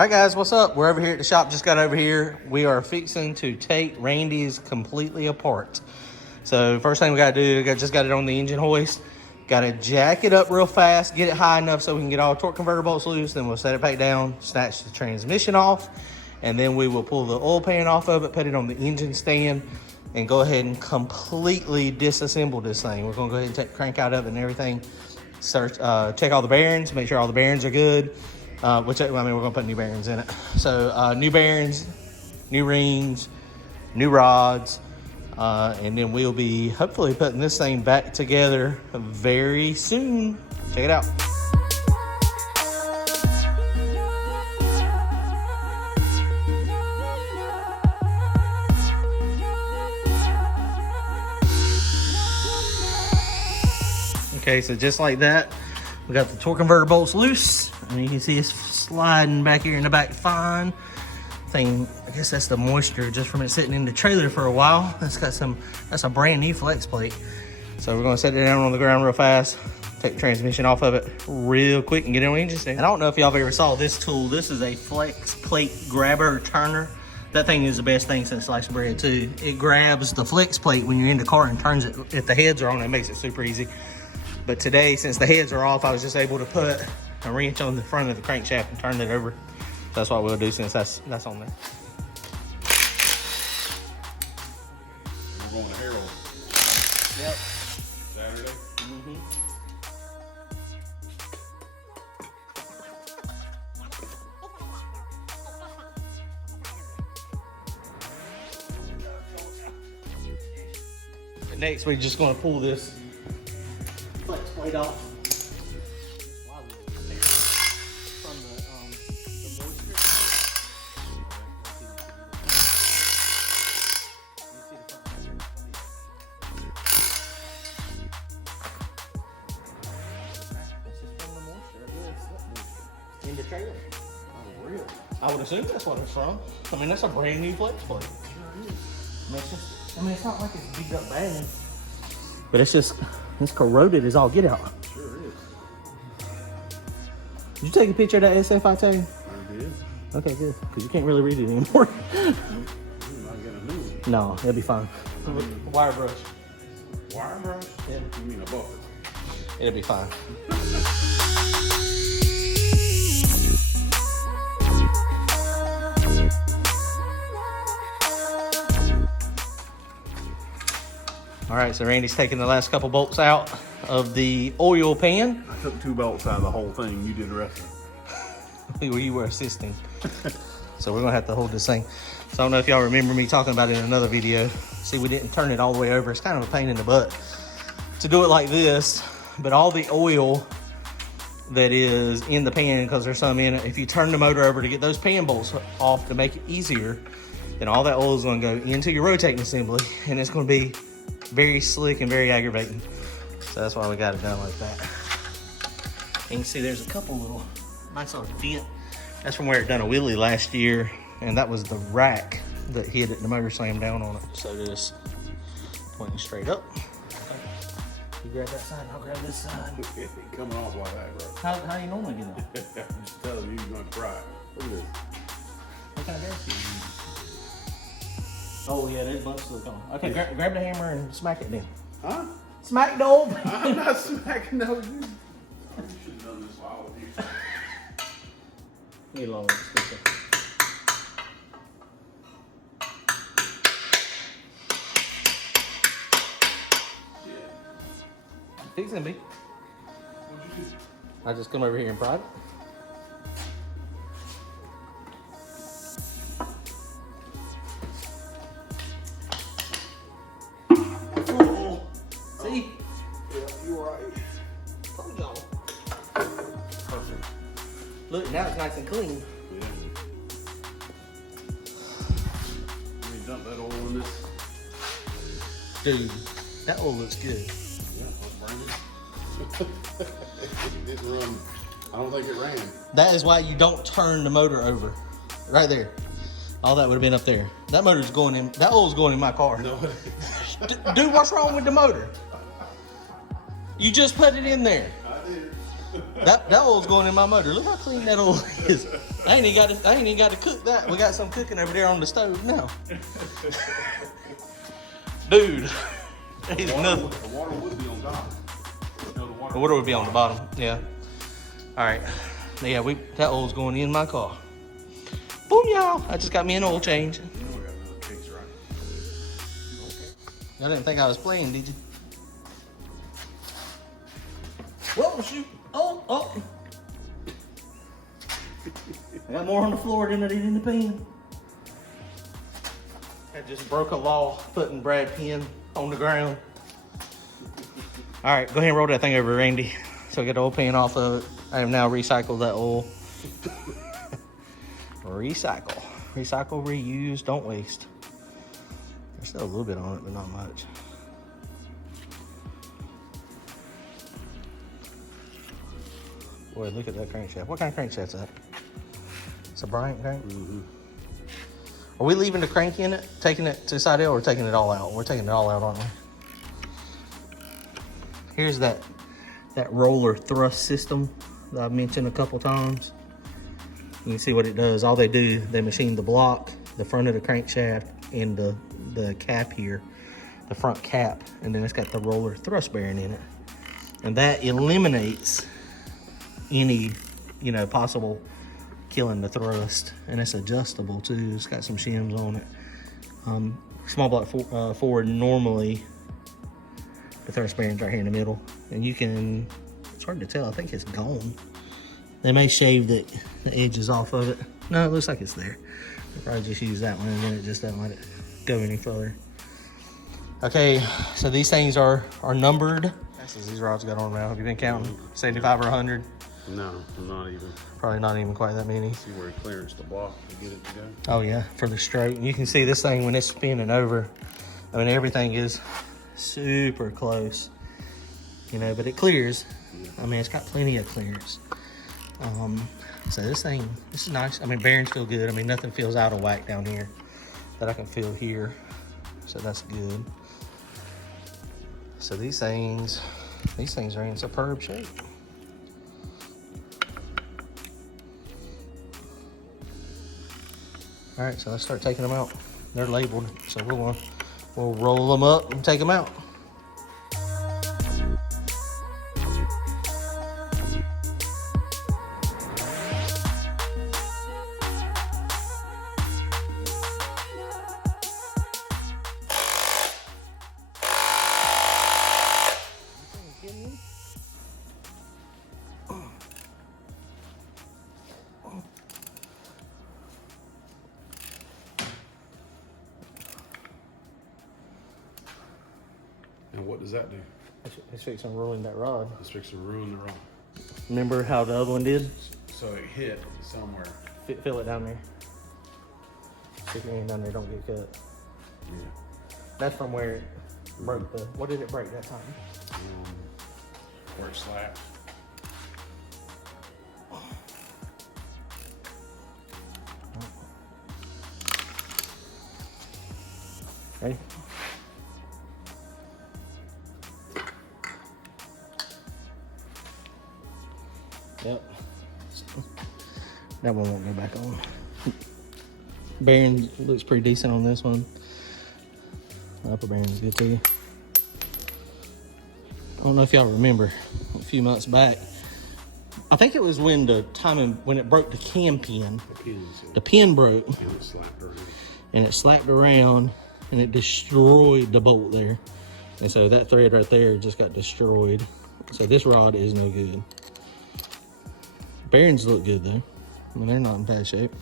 All right, guys, what's up? We're over here at the shop. Just got over here. We are fixing to take Randy's completely apart. So first thing we got to do, just got it on the engine hoist. Got to jack it up real fast, get it high enough so we can get all torque converter bolts loose. Then we'll set it back down, snatch the transmission off, and then we will pull the oil pan off of it, put it on the engine stand, and go ahead and completely disassemble this thing. We're going to go ahead and take the crank out of it and everything. Start, check all the bearings, make sure all the bearings are good. We're going to put new bearings in it. So new bearings, new rings, new rods. And then we'll be hopefully putting this thing back together very soon. Check it out. Okay, so just like that, we got the torque converter bolts loose. And you can see it's sliding back here in the back fine. Thing, I guess that's the moisture just from it sitting in the trailer for a while. That's a brand new flex plate. So we're gonna set it down on the ground real fast, take the transmission off of it real quick and get it on the engine stand. And I don't know if y'all ever saw this tool. This is a flex plate grabber turner. That thing is the best thing since sliced bread too. It grabs the flex plate when you're in the car and turns it. If the heads are on, it makes it super easy. But today, since the heads are off, I was just able to put a wrench on the front of the crankshaft and turn it over. That's what we'll do since that's on there. We're going to Harold. Yep. Saturday. And next, we're just going to pull this flex plate off. In the trailer. Oh, really? I would assume that's what it's from. I mean, that's a brand new flex plate. It's not like it's beat up bad. But it's corroded as all get out. Sure is. Did you take a picture of that SF I tell you? I did. Okay, good. Because you can't really read it anymore. I'm not getting a new one. No, it'll be fine. Wire brush. Wire brush? Yeah. You mean a buffer? It'll be fine. All right, so Randy's taking the last couple bolts out of the oil pan. I took 2 bolts out of the whole thing. You did the rest of it. You were assisting. So we're gonna have to hold this thing. So I don't know if y'all remember me talking about it in another video. See, we didn't turn it all the way over. It's kind of a pain in the butt to do it like this, but all the oil that is in the pan, because there's some in it, if you turn the motor over to get those pan bolts off to make it easier, then all that oil is gonna go into your rotating assembly, and it's gonna be very slick and very aggravating. So that's why we got it done like that. You can see there's a couple little nice little dent. That's from where it done a wheelie last year, and that was the rack that hit it and the motor slammed down on it. So just pointing straight up. You grab that side, and I'll grab this side. Coming off like that, bro. How you normally get it? I'm just telling you, you're going to try it. Look at this. What kind of gas do you use? Oh yeah, there's a bunch of silicone. Okay, grab the hammer and smack it then. Huh? Smack the old. I'm not smacking those. You should have done this while with you. Need a long speaker. Fixing me. What'd you do? I just come over here in private. Oh, see? Yeah, you're right. Told y'all. Perfect. Look, now it's nice and clean. Yeah. Let me dump that oil in this. Dude, that oil looks good. Yeah, let's bring it. It didn't run. I don't think it ran. That is why you don't turn the motor over. Right there. All that would have been up there. That motor's going in, that oil's going in my car. No. Dude, what's wrong with the motor? You just put it in there. I did. That oil's going in my motor. Look how clean that oil is. I ain't even got to cook that. We got some cooking over there on the stove now. Dude, he's nothing. The water would be on top. No, The water would be on the bottom. Yeah. All right. Yeah, that oil's going in my car. Boom, y'all! I just got me an oil change. You know we got another case, right? Y'all didn't think I was playing, did you? Whoa, shoot! Oh! I got more on the floor than I did in the pan. I just broke a law putting Brad Penn on the ground. All right, go ahead and roll that thing over, Randy. So I get the oil pan off of it. I have now recycled that oil. Recycle, reuse, don't waste. There's still a little bit on it, but not much. Boy, look at that crankshaft. What kind of crankshaft's that? It's a Bryant crank? Mm-hmm. Are we leaving the crank in it, taking it to side L, or taking it all out? We're taking it all out, aren't we? Here's that roller thrust system that I've mentioned a couple times. You can see what it does. All they do, they machine the block, the front of the crankshaft, and the cap here, the front cap, and then it's got the roller thrust bearing in it. And that eliminates any, possible killing the thrust. And it's adjustable too. It's got some shims on it. Small block Ford, normally the thrust bearing's right here in the middle. And you can, it's hard to tell, I think it's gone. They may shave the edges off of it. No, it looks like it's there. They'll probably just use that one and then it just doesn't let it go any further. Okay, so these things are numbered. These rods got on now. Have you been counting? 75 or 100? No, not even. Probably not even quite that many. See where it clears the block to get it to go. Oh yeah, for the stroke. And you can see this thing when it's spinning over. I mean, everything is super close, but it clears. I mean, it's got plenty of clearance. So this is nice. I mean, bearings feel good. I mean, nothing feels out of whack down here that I can feel here. So that's good. So these things are in superb shape. All right, so let's start taking them out. They're labeled, so we'll roll them up and take them out. And what does that do? It's fixing to ruin that rod. It's fixing to ruin the rod. Remember how the other one did? So it hit somewhere. Feel it down there. Stick your hand down there, don't get cut. Yeah. That's from where it broke what did it break that time? Where it slapped. Ready? Yep. That one won't go back on. Bearing looks pretty decent on this one. The upper bearing is good too. I don't know if y'all remember a few months back. I think it was when when it broke the cam pin. The pin broke. And it slapped around. And it slapped around and it destroyed the bolt there. And so that thread right there just got destroyed. So this rod is no good. Bearings look good though. I mean, they're not in bad shape.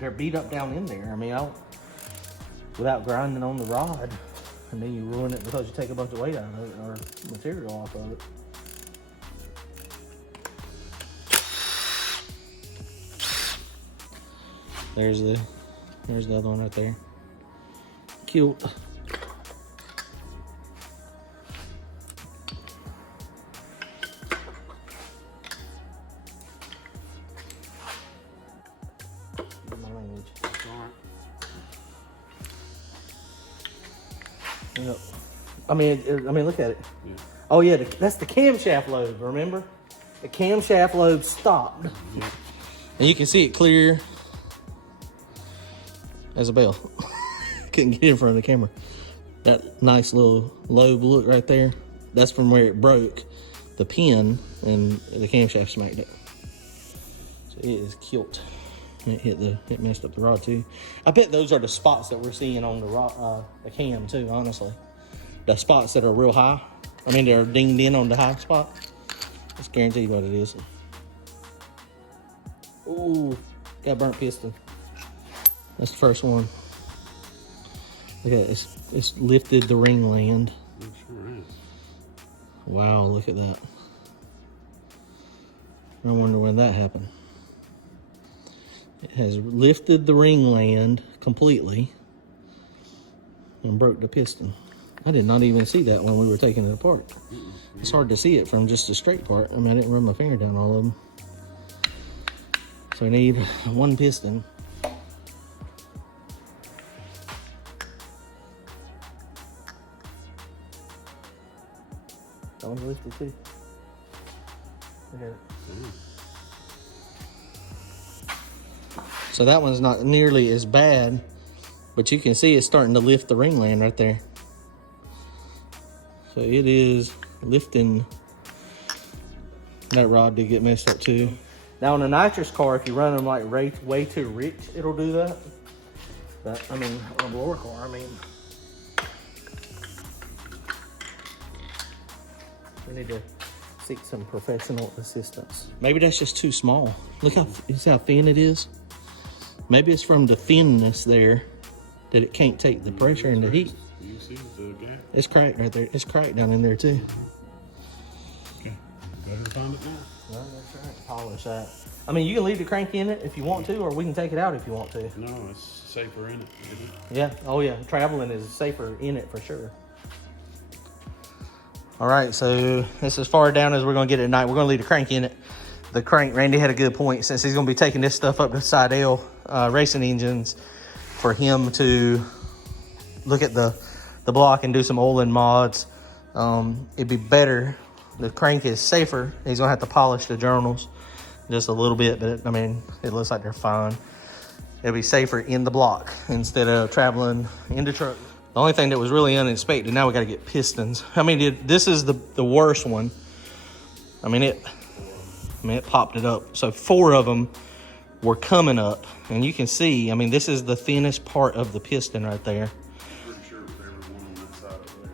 They're beat up down in there. I mean, without grinding on the rod, and then you ruin it because you take a bunch of weight out of it or material off of it. There's the other one right there. Cute. My language. Yep. I mean, look at it. Yeah. Oh yeah, that's the camshaft lobe. Remember, the camshaft lobe stopped, Yeah. and you can see it clear as a bell. Couldn't get in front of the camera. That nice little lobe look right there. That's from where it broke the pin and the camshaft smacked it. So it is killed. It messed up the rod too. I bet those are the spots that we're seeing on the rod, the cam too. Honestly, the spots that are real high. I mean, they're dinged in on the high spot. That's guaranteed what it is. Ooh, got burnt piston. That's the first one. Look at it. It's lifted the ring land. It sure is. Wow, look at that. I wonder when that happened. It has lifted the ring land completely and broke the piston. I did not even see that when we were taking it apart. It's hard to see it from just the straight part. I mean, I didn't run my finger down all of them. So I need one piston. That one's lifted too. Look at it. So that one's not nearly as bad, but you can see it's starting to lift the ring land right there. So it is lifting. That rod did get messed up too. Now on a nitrous car, if you run them like way too rich, it'll do that. But I mean, on a blower car, I mean, we need to seek some professional assistance. Maybe that's just too small. Look how thin it is. Maybe it's from the thinness there that it can't take the pressure and the heat. You see the gap? It's cracked right there. It's cracked down in there too. Okay, better find it now. Well, that's right. Polish that. I mean, you can leave the crank in it if you want to, or we can take it out if you want to. No, it's safer in it, isn't it? Yeah. Oh yeah. Traveling is safer in it for sure. All right. So this is as far down as we're gonna get it tonight. We're gonna leave the crank in it. The crank, Randy had a good point, since he's gonna be taking this stuff up to Seidel Racing Engines, for him to look at the block and do some oiling mods. It'd be better. The crank is safer. He's gonna have to polish the journals just a little bit, but I mean, it looks like they're fine. It'll be safer in the block instead of traveling in the truck. The only thing that was really uninspected, now we got to get pistons. I mean, this is the worst one. I mean, it popped it up. So 4 of them were coming up, and you can see, I mean, this is the thinnest part of the piston right there. Pretty sure there was one on that side of there.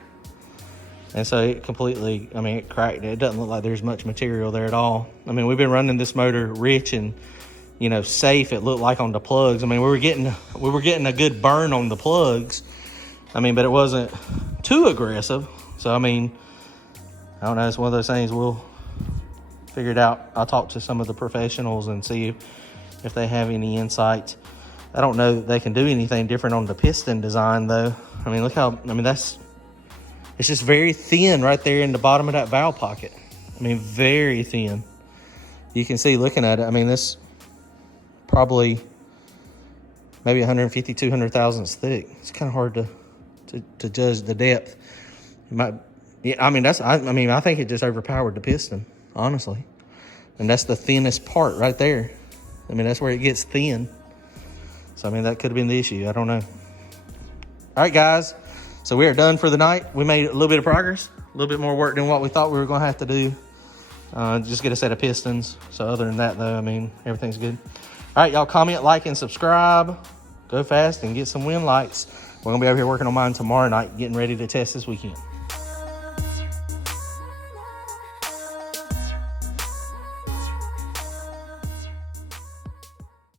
And so it completely, I mean, it cracked. It doesn't look like there's much material there at all. I mean, we've been running this motor rich and, you know, safe, it looked like, on the plugs. I mean, we were getting a good burn on the plugs. I mean, but it wasn't too aggressive. So, I mean, I don't know. It's one of those things we'll figure it out. I'll talk to some of the professionals and see if they have any insights. I don't know that they can do anything different on the piston design, though. I mean, look how, I mean, it's just very thin right there in the bottom of that valve pocket. I mean, very thin. You can see looking at it, I mean, this probably maybe 150, 200 thousandths thick. It's kind of hard to judge the depth. It might, yeah, I mean, I think it just overpowered the piston, honestly. And that's the thinnest part right there. I mean, that's where it gets thin. So, I mean, that could have been the issue. I don't know. All right, guys. So we are done for the night. We made a little bit of progress, a little bit more work than what we thought we were going to have to do. Just get a set of pistons. So other than that, though, I mean, everything's good. All right, y'all, comment, like, and subscribe. Go fast and get some wind lights. We're going to be over here working on mine tomorrow night, getting ready to test this weekend.